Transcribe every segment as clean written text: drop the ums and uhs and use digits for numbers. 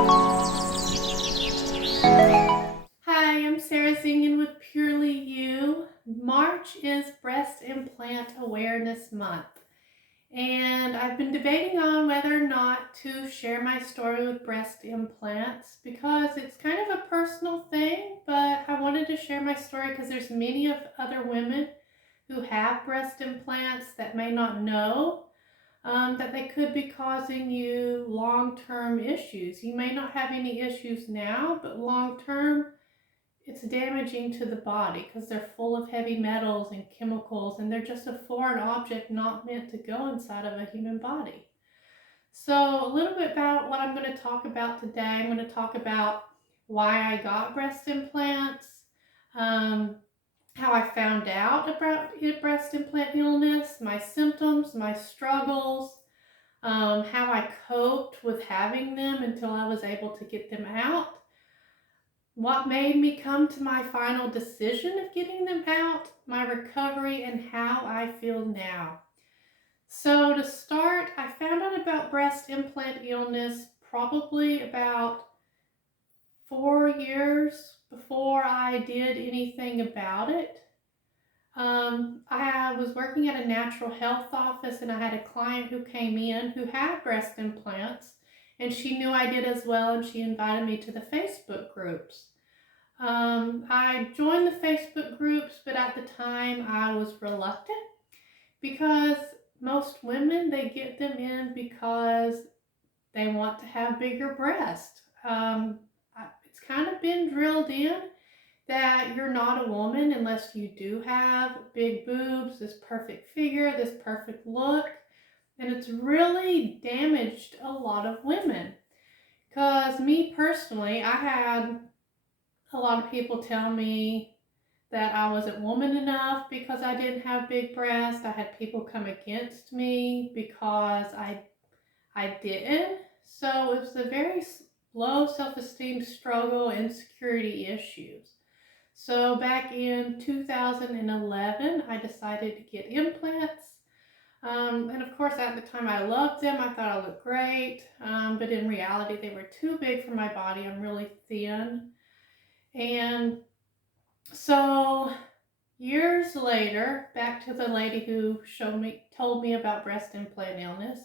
Hi, I'm Sarah Zingen with Purely You. March is Breast Implant Awareness Month, and I've been debating on whether or not to share my story with breast implants because it's kind of a personal thing, but I wanted to share my story because there's many of other women who have breast implants that may not know that they could be causing you long-term issues. You may not have any issues now, but long-term, it's damaging to the body because they're full of heavy metals and chemicals, and they're just a foreign object not meant to go inside of a human body. So a little bit about what I'm going to talk about today. I'm going to talk about why I got breast implants, um, how I found out about breast implant illness, my symptoms, my struggles, how I coped with having them until I was able to get them out, what made me come to my final decision of getting them out, my recovery, and how I feel now. So to start, I found out about breast implant illness probably about 4 years before I did anything about it. I was working at a natural health office, and I had a client who came in who had breast implants, and she knew I did as well, and she invited me to the Facebook groups. I joined the Facebook groups, but at the time I was reluctant because most women, they get them in because they want to have bigger breasts. It's kind of been drilled in that you're not a woman unless you do have big boobs, this perfect figure, this perfect look, and it's really damaged a lot of women. Because me personally, I had a lot of people tell me that I wasn't woman enough because I didn't have big breasts. I had people come against me because I didn't. So it was a very low self-esteem struggle, insecurity issues. So back in 2011, I decided to get implants. And of course, at the time, I loved them. I thought I looked great. But in reality, they were too big for my body. I'm really thin. And so years later, back to the lady who told me about breast implant illness,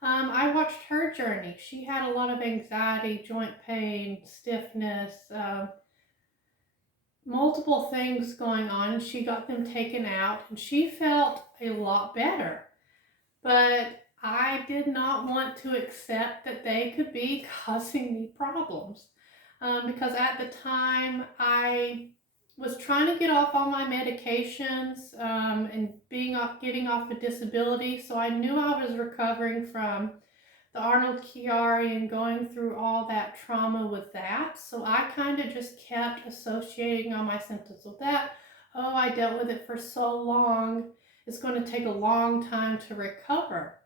I watched her journey. She had a lot of anxiety, joint pain, stiffness, multiple things going on. She got them taken out, and she felt a lot better. But I did not want to accept that they could be causing me problems. Because at the time I was trying to get off all my medications and getting off a disability. So I knew I was recovering from the Arnold Chiari and going through all that trauma with that. So I kind of just kept associating all my symptoms with that. Oh, I dealt with it for so long. It's going to take a long time to recover.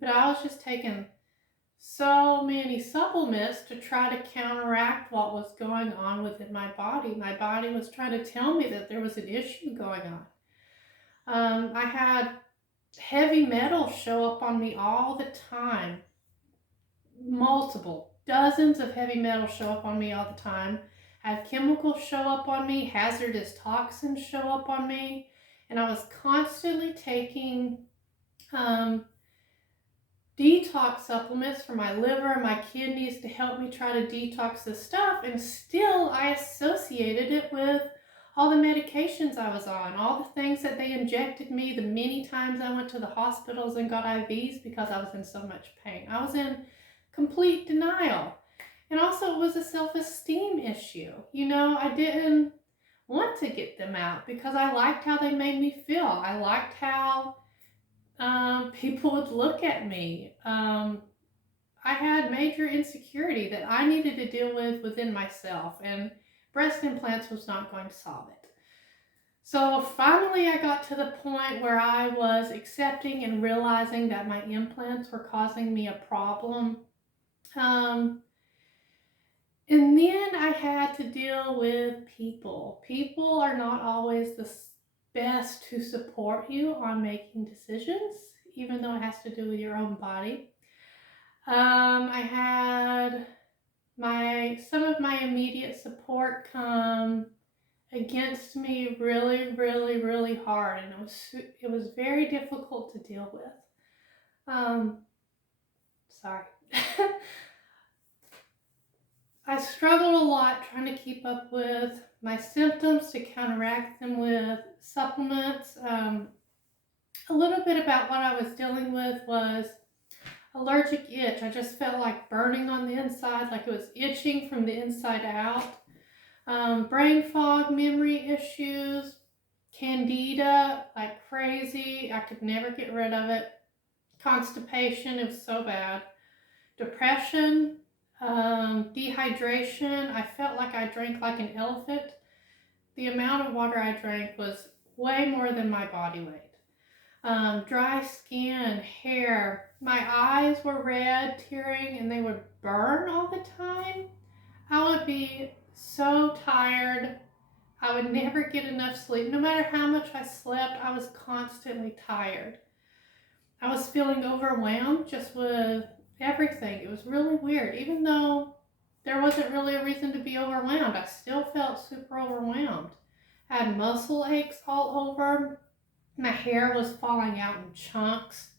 But I was just taking so many supplements to try to counteract what was going on within my body. My body was trying to tell me that there was an issue going on. I had heavy metals show up on me all the time. Multiple, dozens of heavy metals show up on me all the time. I had chemicals show up on me, hazardous toxins show up on me, and I was constantly taking detox supplements for my liver and my kidneys to help me try to detox this stuff, and still I associated it with all the medications I was on, all the things that they injected me, the many times I went to the hospitals and got IVs because I was in so much pain. I was in complete denial. And also it was a self-esteem issue. I didn't want to get them out because I liked how they made me feel. I liked how people would look at me. I had major insecurity that I needed to deal with within myself, and breast implants was not going to solve it. So finally I got to the point where I was accepting and realizing that my implants were causing me a problem. And then I had to deal with people. People are not always the best to support you on making decisions, even though it has to do with your own body. I had some of my immediate support come against me really, really, really hard, and it was very difficult to deal with. Sorry. I struggled a lot trying to keep up with my symptoms, to counteract them with supplements. A little bit about what I was dealing with was allergic itch. I just felt like burning on the inside, like it was itching from the inside out. Brain fog, memory issues, candida like crazy. I could never get rid of it. Constipation, it was so bad. Depression, dehydration. I felt like I drank like an elephant. The amount of water I drank was way more than my body weight. Dry skin, hair. My eyes were red, tearing, and they would burn all the time. I would be so tired. I would never get enough sleep. No matter how much I slept, I was constantly tired. I was feeling overwhelmed just with everything. It was really weird. Even though there wasn't really a reason to be overwhelmed, I still felt super overwhelmed. I had muscle aches all over. My hair was falling out in chunks.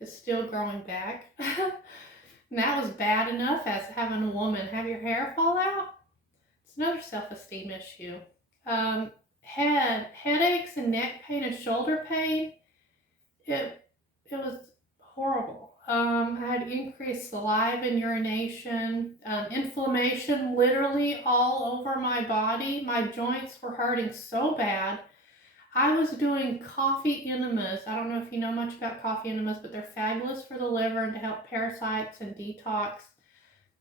It's still growing back. And that was bad enough as having a woman have your hair fall out. It's another self-esteem issue. Headaches and neck pain and shoulder pain. It was horrible. I had increased saliva and urination, inflammation literally all over my body. My joints were hurting so bad. I was doing coffee enemas. I don't know if you know much about coffee enemas, but they're fabulous for the liver and to help parasites and detox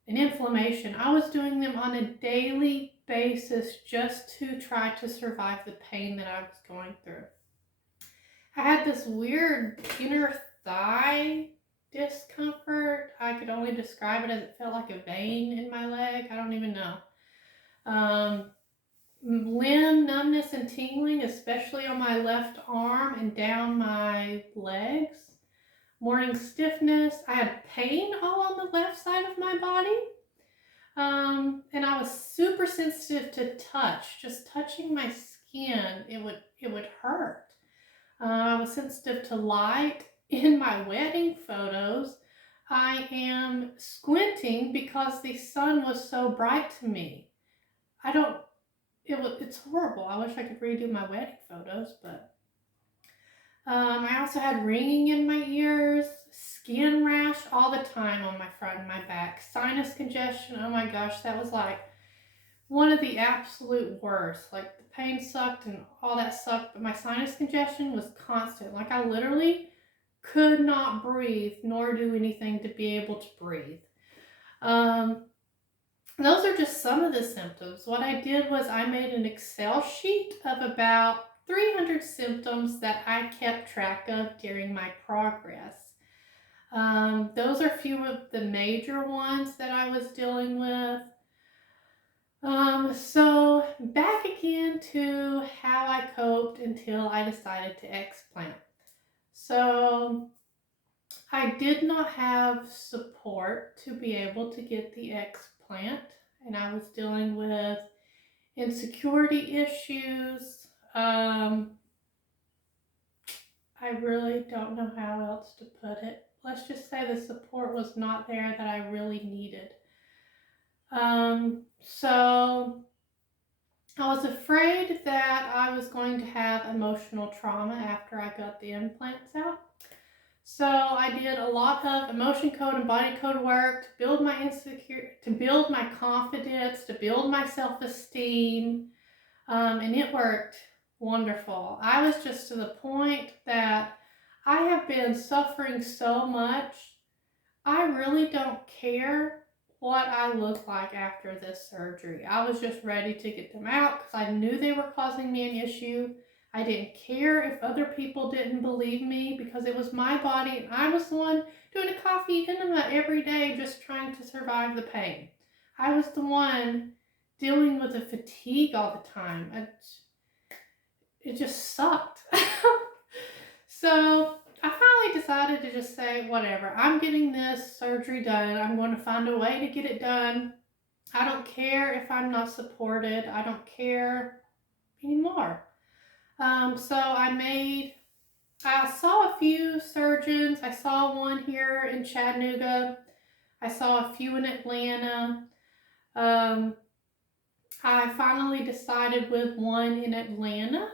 and inflammation. I was doing them on a daily basis just to try to survive the pain that I was going through. I had this weird inner thigh discomfort. I could only describe it as it felt like a vein in my leg. I don't even know. Limb numbness and tingling, especially on my left arm and down my legs. Morning stiffness. I had pain all on the left side of my body. And I was super sensitive to touch. Just touching my skin, it would hurt. I was sensitive to light. In my wedding photos, I am squinting because the sun was so bright to me. It's horrible. I wish I could redo my wedding photos, but I also had ringing in my ears, skin rash all the time on my front and my back, sinus congestion. Oh my gosh, that was like one of the absolute worst. Like the pain sucked and all that sucked, but my sinus congestion was constant. Like I literally could not breathe nor do anything to be able to breathe. Those are just some of the symptoms. What I did was I made an Excel sheet of about 300 symptoms that I kept track of during my progress. Those are a few of the major ones that I was dealing with. So back again to how I coped until I decided to explant. So I did not have support to be able to get the explant, and I was dealing with insecurity issues. I really don't know how else to put it. Let's just say the support was not there that I really needed. So I was afraid that I was going to have emotional trauma after I got the implants out. So I did a lot of emotion code and body code work to build my confidence, to build my self-esteem, and it worked wonderful. I was just to the point that I have been suffering so much. I really don't care what I look like after this surgery. I was just ready to get them out because I knew they were causing me an issue. I didn't care if other people didn't believe me because it was my body and I was the one doing a coffee enema every day just trying to survive the pain. I was the one dealing with the fatigue all the time. It just sucked. So I finally decided to just say, whatever, I'm getting this surgery done. I'm going to find a way to get it done. I don't care if I'm not supported. I don't care anymore. So I saw a few surgeons. I saw one here in Chattanooga. I saw a few in Atlanta. Um, I finally decided with one in Atlanta.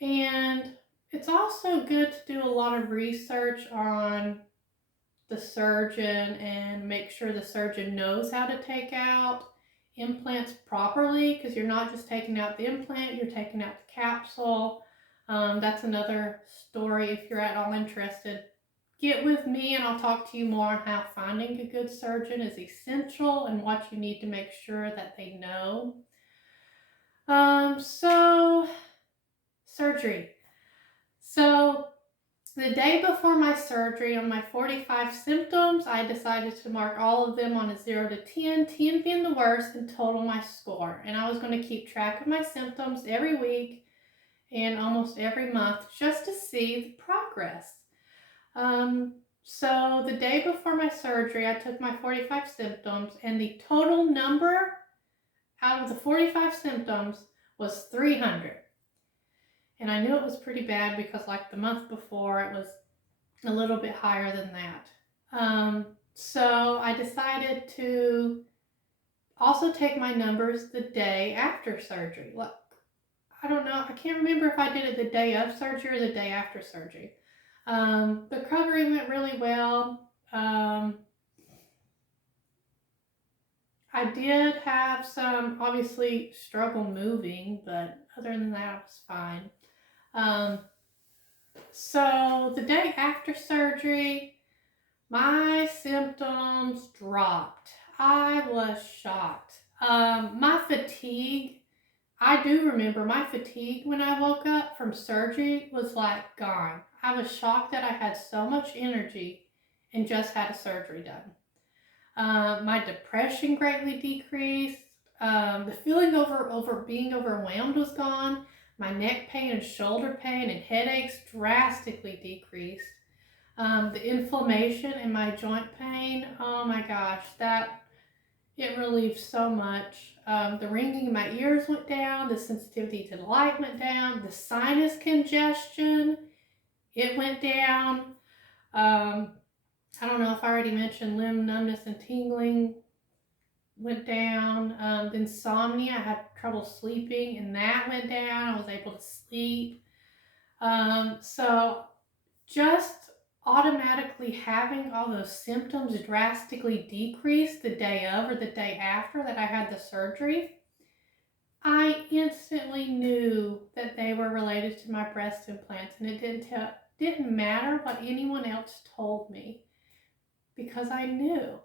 And it's also good to do a lot of research on the surgeon and make sure the surgeon knows how to take out implants properly, because you're not just taking out the implant, you're taking out the capsule. That's another story. If you're at all interested, get with me and I'll talk to you more on how finding a good surgeon is essential and what you need to make sure that they know. So surgery. So the day before my surgery, on my 45 symptoms, I decided to mark all of them on a 0 to 10, 10 being the worst, and total my score. And I was going to keep track of my symptoms every week and almost every month just to see the progress. So the day before my surgery, I took my 45 symptoms, and the total number out of the 45 symptoms was 300. And I knew it was pretty bad because like the month before it was a little bit higher than that. So I decided to also take my numbers the day after surgery. Look, I don't know, I can't remember if I did it the day of surgery or the day after surgery. The recovery went really well. I did have some, obviously, struggle moving, but other than that, I was fine. So the day after surgery, my symptoms dropped. I was shocked. My fatigue, I do remember my fatigue when I woke up from surgery was like gone. I was shocked that I had so much energy and just had a surgery done. My depression greatly decreased. The feeling over being overwhelmed was gone. My neck pain and shoulder pain and headaches drastically decreased. The inflammation in my joint pain, oh my gosh, it relieved so much. The ringing in my ears went down. The sensitivity to light went down. The sinus congestion, it went down. I don't know if I already mentioned limb numbness and tingling went down. The insomnia, I had trouble sleeping, and that went down. I was able to sleep. So just automatically having all those symptoms drastically decrease the day of or the day after that I had the surgery, I instantly knew that they were related to my breast implants, and it didn't matter what anyone else told me because I knew.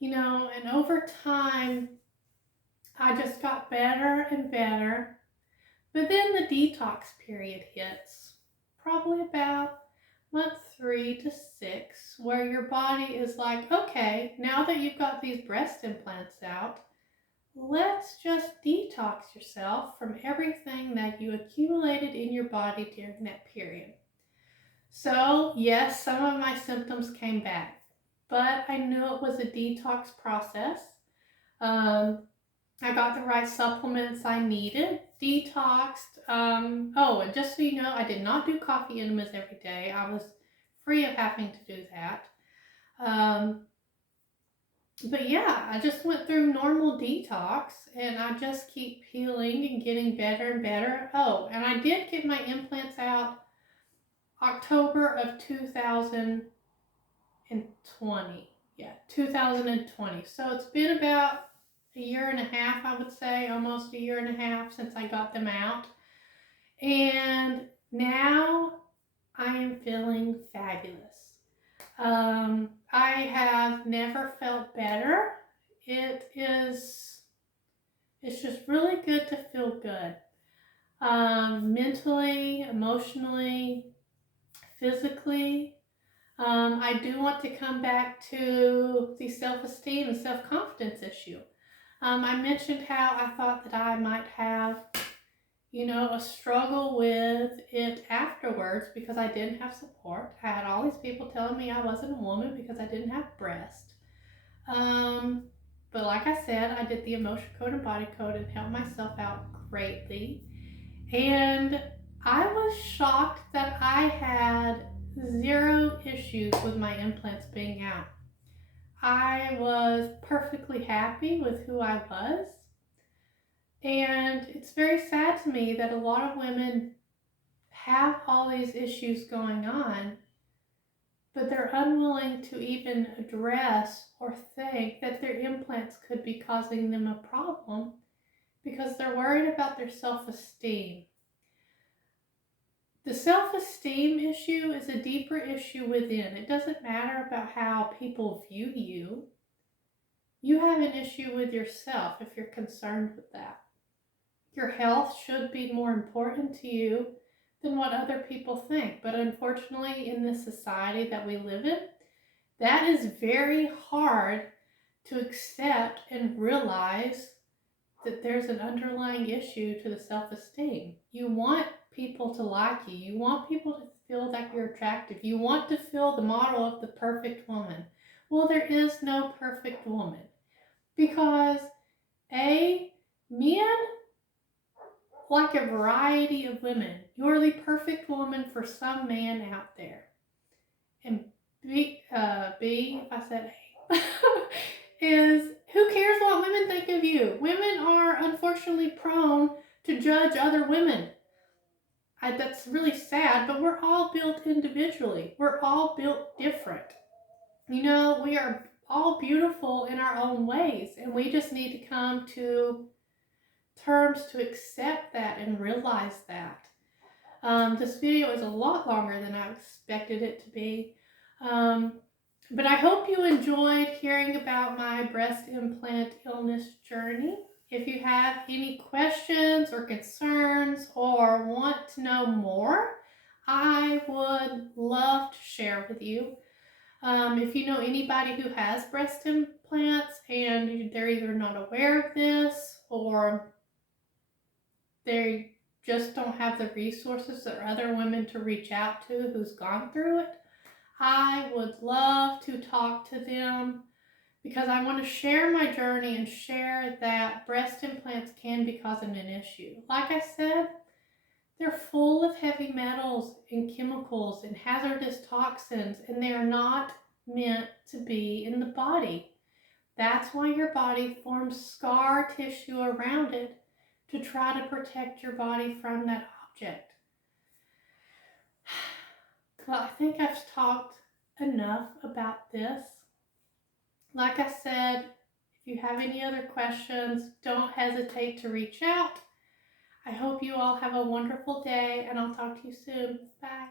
And over time, I just got better and better. But then the detox period hits, probably about month 3 to 6, where your body is like, okay, now that you've got these breast implants out, let's just detox yourself from everything that you accumulated in your body during that period. So yes, some of my symptoms came back, but I knew it was a detox process. I got the right supplements I needed, detoxed. And just so you know, I did not do coffee enemas every day. I was free of having to do that. But yeah, I just went through normal detox, and I just keep healing and getting better and better. Oh, and I did get my implants out October of 2020. Yeah, 2020. So it's been about a year and a half, I would say, almost a year and a half since I got them out. And now I am feeling fabulous. I have never felt better. It's just really good to feel good. Mentally, emotionally, physically. I do want to come back to the self-esteem and self-confidence issue. I mentioned how I thought that I might have, a struggle with it afterwards because I didn't have support. I had all these people telling me I wasn't a woman because I didn't have breast. But like I said, I did the emotion code and body code and helped myself out greatly. And I was shocked that I had 0 issues with my implants being out. I was perfectly happy with who I was. And it's very sad to me that a lot of women have all these issues going on, but they're unwilling to even address or think that their implants could be causing them a problem because they're worried about their self-esteem. The self-esteem issue is a deeper issue within. It doesn't matter about how people view you. You have an issue with yourself if you're concerned with that. Your health should be more important to you than what other people think. But unfortunately, in this society that we live in, that is very hard to accept and realize that there's an underlying issue to the self-esteem. You want people to like you. You want people to feel that you're attractive. You want to feel the model of the perfect woman. Well, there is no perfect woman because men like a variety of women. You're the perfect woman for some man out there. And B, if I said A, is who cares what women think of you? Women are unfortunately prone to judge other women. That's really sad, but we're all built individually. We're all built different. We are all beautiful in our own ways, and we just need to come to terms to accept that and realize that. This video is a lot longer than I expected it to be. But I hope you enjoyed hearing about my breast implant illness journey. If you have any questions or concerns or want to know more, I would love to share with you. If you know anybody who has breast implants and they're either not aware of this or they just don't have the resources or other women to reach out to who's gone through it, I would love to talk to them because I want to share my journey and share that breast implants can be causing an issue. Like I said, they're full of heavy metals and chemicals and hazardous toxins, and they are not meant to be in the body. That's why your body forms scar tissue around it to try to protect your body from that object. Well, I think I've talked enough about this. Like I said, if you have any other questions, don't hesitate to reach out. I hope you all have a wonderful day, and I'll talk to you soon. Bye.